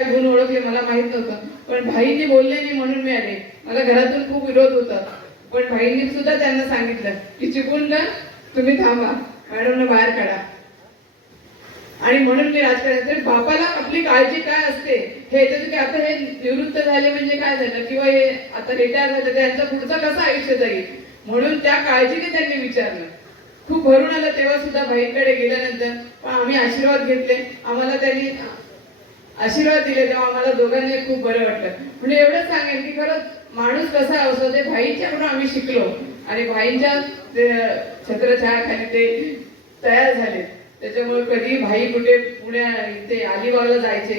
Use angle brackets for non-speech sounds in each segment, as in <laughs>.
काय गुण ओळखले मला माहीत नव्हतं. पण भाईंनी बोलले नाही म्हणून मी आले. मला घरातून खूप विरोध होता. पण भाईंनी सुद्धा त्यांना सांगितलं की चिकून ना तुम्ही थांबा. मॅडमला बाहेर काढा. आणि म्हणून मी राजकारणात बापाला आपली काळजी काय असते? हे की आता हे निवृत्त झाले म्हणजे काय झालं? किंवा हे आता रिटायर झालं त्यांचं पुढचं कसं आयुष्य जाईल? म्हणून त्या काळजीने त्यांनी विचारलं. खूप भरून आलं तेव्हा सुद्धा भाईंकडे गेल्यानंतर. पण आम्ही आशीर्वाद घेतले. आम्हाला त्यांनी आशीर्वाद दिले तेव्हा आम्हाला दोघांनी खूप बरं वाटलं. म्हणजे एवढंच सांगेन की खरंच माणूस कसा असतो ते भाईंच्याकडून आम्ही शिकलो. आणि भाईंच्या छत्रछायाखाली ते तयार झाले. त्याच्यामुळे कधी भाई कुठे पुण्या इथे अलिबागला जायचे.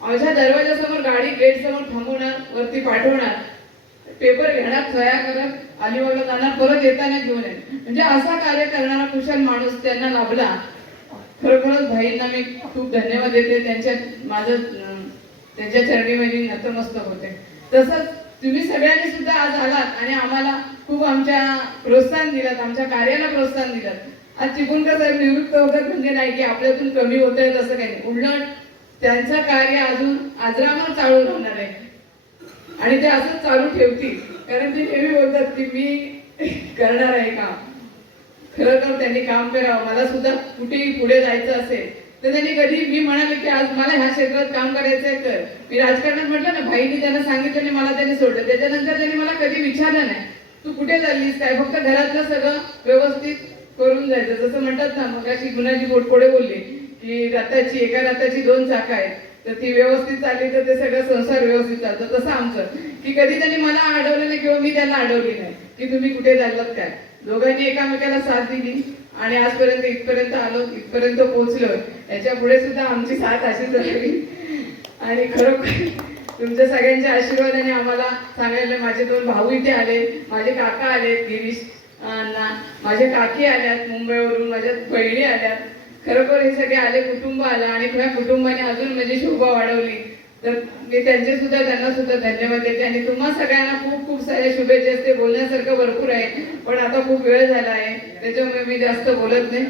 माझ्या दरवाजासमोर गाडी गेट समोर थांबवणार वरती पाठवणार पेपर घेणार सह्या करत अलिबागला जाणार परत येताना घेऊन येणार. म्हणजे असा कार्य करणारा कुशल माणूस त्यांना लाभला. खरोखरच भाईंना मी खूप धन्यवाद देते. त्यांच्या माझं त्यांच्या चरणी माझी नतमस्तक होते. तसंच तुम्ही सगळ्यांनी सुद्धा आज आलात आणि आम्हाला खूप आमच्या प्रोत्साहन दिलात आमच्या कार्याला प्रोत्साहन दिलात. आज चिपळूणकर साहेब निवृत्त होतात म्हणजे नाही की आपल्यातून कमी होत आहेत असं काही नाही. उलट त्यांचं कार्य अजून आजरावर चालू राहणार आहे. आणि ते असंच चालू ठेवतील. कारण ते नेहमी बोलतात की मी <laughs> करणार आहे का खरं तर त्यांनी काम करावं. मला सुद्धा कुठेही पुढे जायचं असेल तर त्यांनी कधी मी म्हणाले की आज मला ह्या क्षेत्रात काम करायचं आहे कर. मी राजकारणात म्हटलं ना भाईनी त्यांना सांगितलं आणि मला त्यांनी सोडलं. त्याच्यानंतर त्यांनी मला कधी विचारलं नाही. तू कुठे चाललीस काय? फक्त घरातलं सगळं व्यवस्थित करून जायचं. जसं म्हणतात ना मग अशी गुणाची बोटपोडे बोलली की रथाची एका रथाची दोन चाका आहेत. तर ती व्यवस्थित चालली तर ते सगळं संसार व्यवस्थित चालतं. तसं आमचं. की कधी त्यांनी मला अडवलं नाही किंवा मी त्यांना अडवली नाही की तुम्ही कुठे चाललात काय? दोघांनी एकामेकाला साथ दिली आणि आजपर्यंत इथपर्यंत आलो इथपर्यंत पोहोचलो. याच्यापुढे सुद्धा आमची साथ अशीच राहावी आणि खरोखर तुमच्या सगळ्यांच्या आशीर्वादाने आम्हाला सांगायला माझे दोन भाऊ इथे आले माझे काका आले गिरीश अण्णा माझ्या काकी आल्यात मुंबईवरून माझ्या बहिणी आल्यात. खरोखर हे सगळे आले कुटुंब आलं आणि त्या कुटुंबाने अजून माझी शोभा वाढवली. तर मी त्यांचे सुद्धा त्यांना सुद्धा धन्यवाद देते. आणि तुम्हा सगळ्यांना खूप खूप साऱ्या शुभेच्छा असते. बोलण्यासारखं भरपूर आहे पण आता खूप वेळ झाला आहे त्याच्यामुळे मी जास्त बोलत नाही.